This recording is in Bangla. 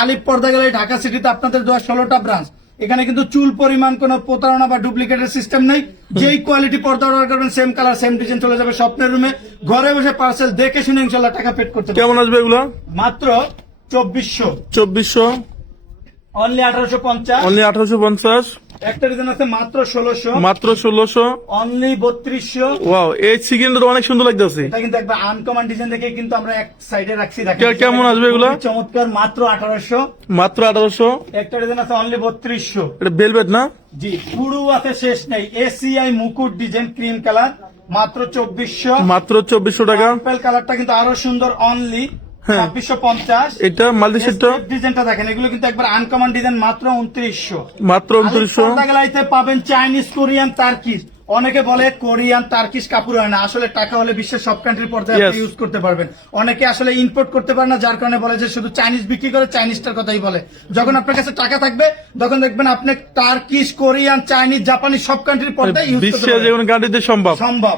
আলিফ পর্দা গেলে ঢাকা সিটিতে আপনাদের 16টা ব্রাঞ্চ। এখানে কিন্তু চুল পরিমাণ কোনো প্রতারণা বা ডুপ্লিকেটের সিস্টেম নেই। যেই কোয়ালিটি পর্দা অর্ডার করবেন সেম কালার সেম ডিজাইন চলে যাবে স্বপ্নের রুমে। ঘরে বসে পার্সেল দেখে শুনে ইনশাল্লাহ টাকা পেড করতে পারবেন। কেমন আসবে এগুলো? মাত্র 2400, অনলি 1850। অনলি 1850। একটা ডিজাইন আছে মাত্র 1600, মাত্র 1600। অনলি 3200। ওয়াও, এই সিগিনটা অনেক সুন্দর লাগতেছে। এটা কিন্তু একবার আনকমন ডিজাইন দেখে কিন্তু আমরা এক সাইডে রাখছি। কেমন আসবে এগুলো? চমৎকার, মাত্র 1800। মাত্র 1800। একটা ডিজাইন আছে অনলি 3200। এটা ভেলভেট না? জি, পুরো আছে, শেষ নেই। এসিআই মুকুট ডিজাইন ক্রিম কালার, মাত্র 2400। মাত্র 2400 টাকা। পার্পল কালারটা কিন্তু আরো সুন্দর, অনলি হ্যাঁ। 2650। এটা মাল্টি সেটটা ডিজাইনটা দেখেন, এগুলো কিন্তু একবার আনকমন ডিজাইন, মাত্র 2900। মাত্র 2900। পর্দাগুলাইতে পাবেন চাইনিজ, কোরিয়ান, টার্কিশ। অনেকে বলে কোরিয়ান টার্কিশ কাপড় হয় না, আসলে টাকা হলে বিশ্বের সব কান্ট্রির পর্দায় Yes. ইউজ করতে পারবেন। অনেকে আসলে ইম্পোর্ট করতে পারে না, যার কারণে বলে যে শুধু চাইনিজ বিক্রি করে, চাইনিজটার কথাই বলে। যখন আপনার কাছে টাকা থাকবে তখন দেখবেন আপনি টার্কিশ, কোরিয়ান, চাইনিজ, জাপানি সব কান্ট্রির পর্দায় ইউজ করতে বিশ্বের যে পারবেন। কোনো কান্ট্রিতে সম্ভব। সম্ভব।